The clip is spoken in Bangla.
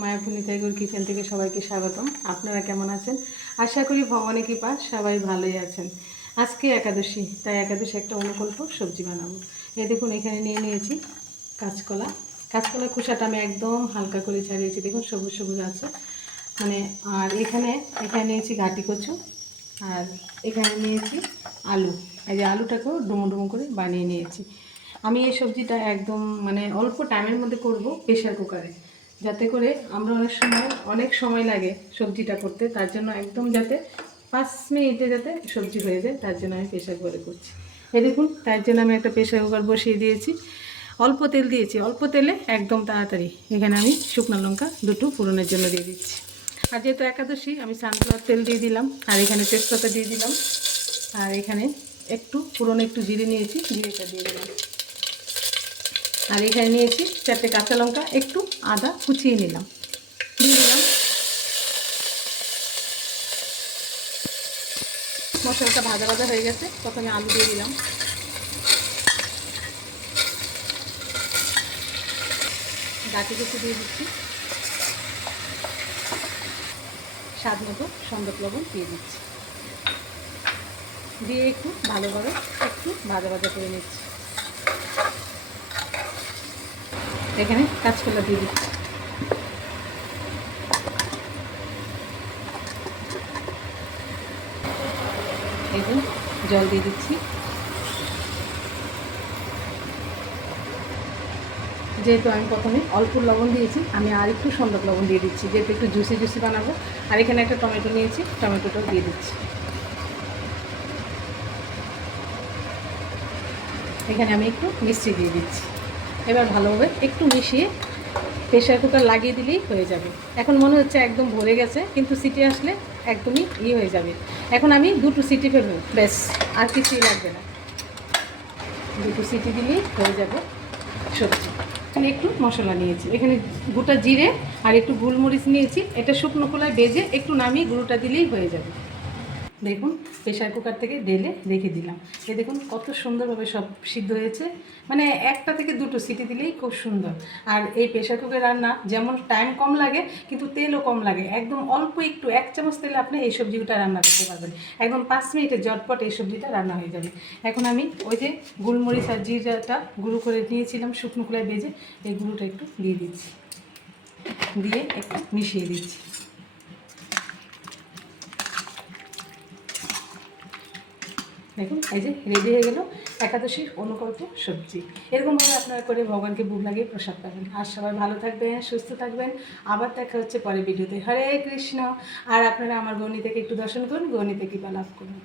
মায়াপুর নিতাইগুর কিচেন থেকে সবাইকে স্বাগতম। আপনারা কেমন আছেন? আশা করি ভগবানের কৃপা, সবাই ভালোই আছেন। আজকে একাদশী, তাই একাদশী একটা অনুকল্প, সবজি বানাবো। এই দেখুন, এখানে নিয়ে নিয়েছি কাঁচকলা। কাঁচকলা খোসাটা আমি একদম হালকা করে ছাড়িয়েছি। দেখুন, সবুজ সবুজ আছে। মানে আর এখানে এখানে নিয়েছি ঘাটি কচু, আর এখানে নিয়েছি আলু। এই যে আলুটাকেও ডুমো ডুমো করে বানিয়ে নিয়েছি। আমি এই সবজিটা একদম মানে অল্প টাইমের মধ্যে করব প্রেশার কুকারে। যাতে করে আমরা অনেক সময় অনেক সময় লাগে সবজিটা করতে, তার জন্য একদম যাতে পাঁচ মিনিটে যাতে সবজি হয়ে যায়, তার জন্য আমি প্রেশার কুকারে করছি। এ দেখুন, তার জন্য আমি একটা প্রেশার কুকার বসিয়ে দিয়েছি। অল্প তেল দিয়েছি, অল্প তেলে একদম তাড়াতাড়ি এখানে আমি শুকনো লঙ্কা দুটো ফোড়নের জন্য দিয়ে দিচ্ছি। আর যেহেতু একাদশী, আমি সানফ্লাওয়ার তেল দিয়ে দিলাম, আর এখানে তেজপাতা দিয়ে দিলাম। আর এখানে একটু পুরনো একটু জিরে নিয়েছি জিরেটা দিয়ে দিলাম। আর এখানে নিয়েছি চারটে কাঁচা লঙ্কা, একটু আদা কুচিয়ে নিলাম। মশলাটা ভাজা ভাজা হয়ে গেছে, প্রথমে আলু দিয়ে দিলাম। গাটি কুচি দিয়ে দিচ্ছি। স্বাদ মতো সন্দক লবণ দিয়ে দিচ্ছি। দিয়ে একটু ভালোভাবে একটু ভাজা ভাজা করে নিচ্ছি। এখানে কাঁচকলা দিয়ে দিচ্ছি। এই জল দিয়ে দিচ্ছি। যেহেতু আমি প্রথমে অল্প লবণ দিয়েছি, আমি আর একটু সন্দক লবণ দিয়ে দিচ্ছি, যেহেতু একটু জুসি জুসি বানাবো। আর এখানে একটা টমেটো নিয়েছি, টমেটোটাও দিয়ে দিচ্ছি। এখানে আমি একটু মিষ্টি দিয়ে দিচ্ছি। এবার ভালোভাবে একটু মিশিয়ে প্রেশার কুকার লাগিয়ে দিলেই হয়ে যাবে। এখন মনে হচ্ছে একদম ভরে গেছে, কিন্তু সিটি আসলে একদমই ইয়ে হয়ে যাবে। এখন আমি দুটো সিটি ফেলব, ব্যাস, আর কিছুই লাগবে না। দুটো সিটি দিলেই হয়ে যাবে সবজি। এখানে একটু মশলা নিয়েছি। এখানে গোটা জিরে আর একটু গোলমরিচ নিয়েছি। এটা শুকনো খোলায় বেজে একটু নামিয়ে গুঁড়োটা দিলেই হয়ে যাবে। দেখুন প্রেশার কুকার থেকে ডেলে রেখে দিলাম। এ দেখুন, কত সুন্দরভাবে সব সিদ্ধ হয়েছে। মানে একটা থেকে দুটো সিটি দিলেই খুব সুন্দর। আর এই প্রেশার কুকার রান্না যেমন টাইম কম লাগে, কিন্তু তেলও কম লাগে। একদম অল্প একটু, এক চামচ তেলে আপনি এই সবজিটা রান্না করতে পারবেন। একদম পাঁচ মিনিটে জটপট এই সবজিটা রান্না হয়ে যাবে। এখন আমি ওই যে গোলমরিচ আর জিরাটা গুঁড়ো করে নিয়েছিলাম, শুকনো খোলায় বেজে এই গুঁড়োটা একটু দিয়ে দিচ্ছি। দিয়ে একটু মিশিয়ে দিচ্ছি। দেখুন, এই যে রেডি হয়ে গেল একাদশীর অনুকল্প সবজি। এরকমভাবে আপনারা করে ভগবানকে বুক লাগিয়ে প্রসাদ পাবেন। আর সবাই ভালো থাকবেন, সুস্থ থাকবেন। আবার দেখা হচ্ছে পরে ভিডিওতে। হরে কৃষ্ণ। আর আপনারা আমার গণি থেকে একটু দর্শন করুন গণি থেকে লাভ করুন।